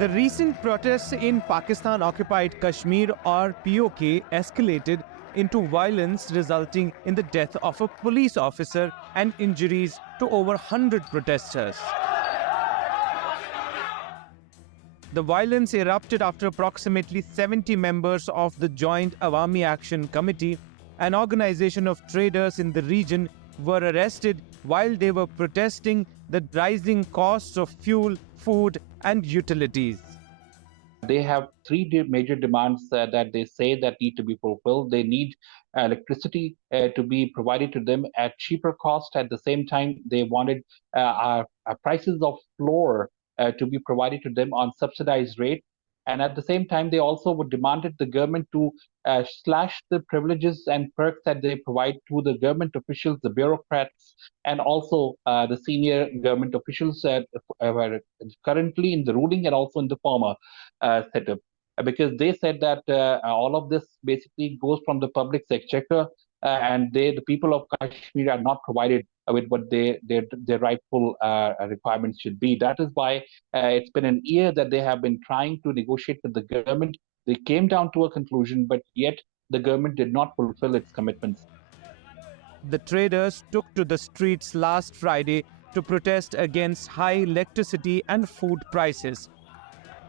The recent protests in Pakistan-occupied Kashmir or POK escalated into violence, resulting in the death of a police officer and injuries to over 100 protesters. The violence erupted after approximately 70 members of the Joint Awami Action Committee, an organization of traders in the region, were arrested while they were protesting the rising costs of fuel, food, and utilities. They have three major demands that they say that need to be fulfilled. They need electricity to be provided to them at cheaper cost. At the same time, they wanted prices of floor to be provided to them on subsidized rate. And at the same time, they also would demanded the government to slash the privileges and perks that they provide to the government officials, the bureaucrats, and also the senior government officials currently in the ruling and also in the former setup. Because they said that all of this basically goes from the public sector, and the people of Kashmir are not provided with what their rightful requirements should be. That is why it's been an year that they have been trying to negotiate with the government. They came down to a conclusion, but yet the government did not fulfill its commitments. The traders took to the streets last Friday to protest against high electricity and food prices.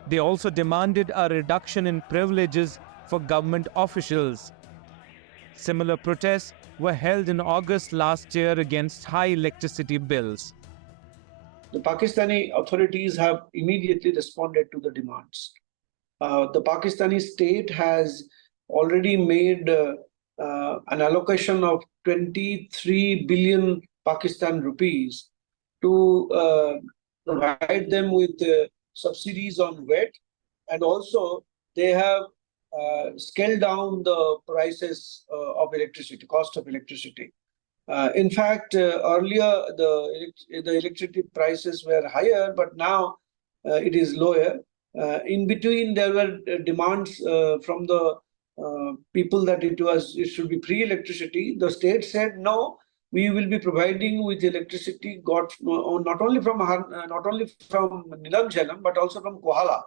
They also demanded a reduction in privileges for government officials. Similar protests were held in August last year against high electricity bills. The Pakistani authorities have immediately responded to the demands. The Pakistani state has already made an allocation of 23 billion Pakistan rupees to provide them with subsidies on wet, and also they have scaled down the prices of electricity, cost of electricity. In fact, earlier the electricity prices were higher, but now it is lower. In between, there were demands from the people that it should be free electricity. The state said no, we will be providing with electricity not only from Nilam Jhelam but also from Kohala.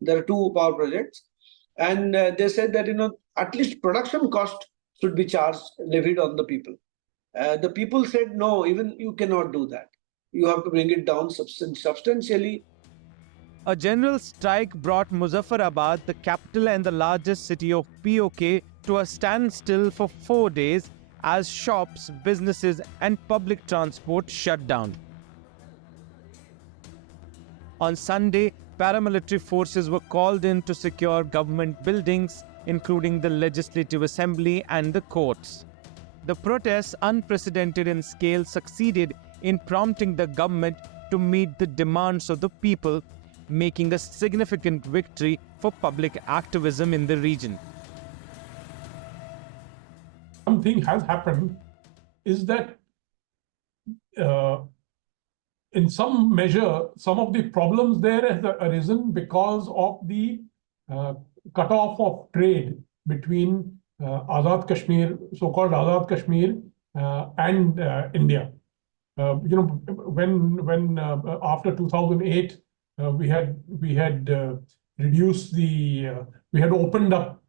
There are two power projects, and they said that at least production cost should be levied on the people. The people said no, even you cannot do that. You have to bring it down substantially. A general strike brought Muzaffarabad, the capital and the largest city of POK, to a standstill for 4 days as shops, businesses and public transport shut down. On Sunday, paramilitary forces were called in to secure government buildings, including the Legislative Assembly and the courts. The protests, unprecedented in scale, succeeded in prompting the government to meet the demands of the people, making a significant victory for public activism in the region. One thing has happened is that in some measure, some of the problems there have arisen because of the cutoff of trade between Azad Kashmir, so-called Azad Kashmir, and India. When after 2008, we had reduced we had opened up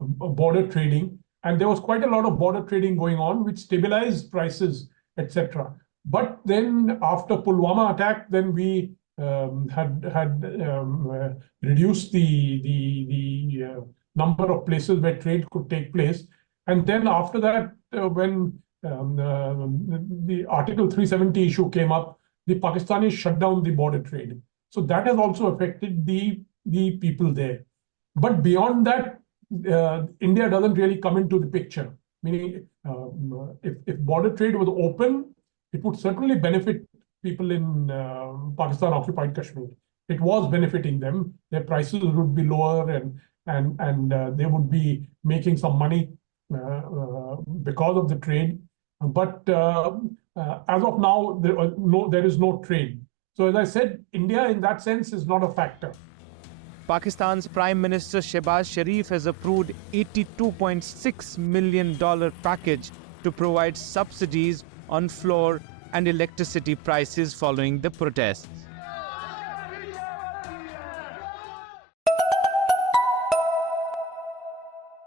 border trading, and there was quite a lot of border trading going on, which stabilized prices, etc. But then after Pulwama attack, then we had reduced the number of places where trade could take place. And then after that, when the Article 370 issue came up, the Pakistanis shut down the border trade. So that has also affected the people there. But beyond that, India doesn't really come into the picture. Meaning, if border trade was open, it would certainly benefit people in Pakistan-occupied Kashmir. It was benefiting them. Their prices would be lower, and they would be making some money because of the trade. But as of now, there is no trade. So as I said, India in that sense is not a factor. Pakistan's Prime Minister Shehbaz Sharif has approved $82.6 million package to provide subsidies on floor and electricity prices following the protests.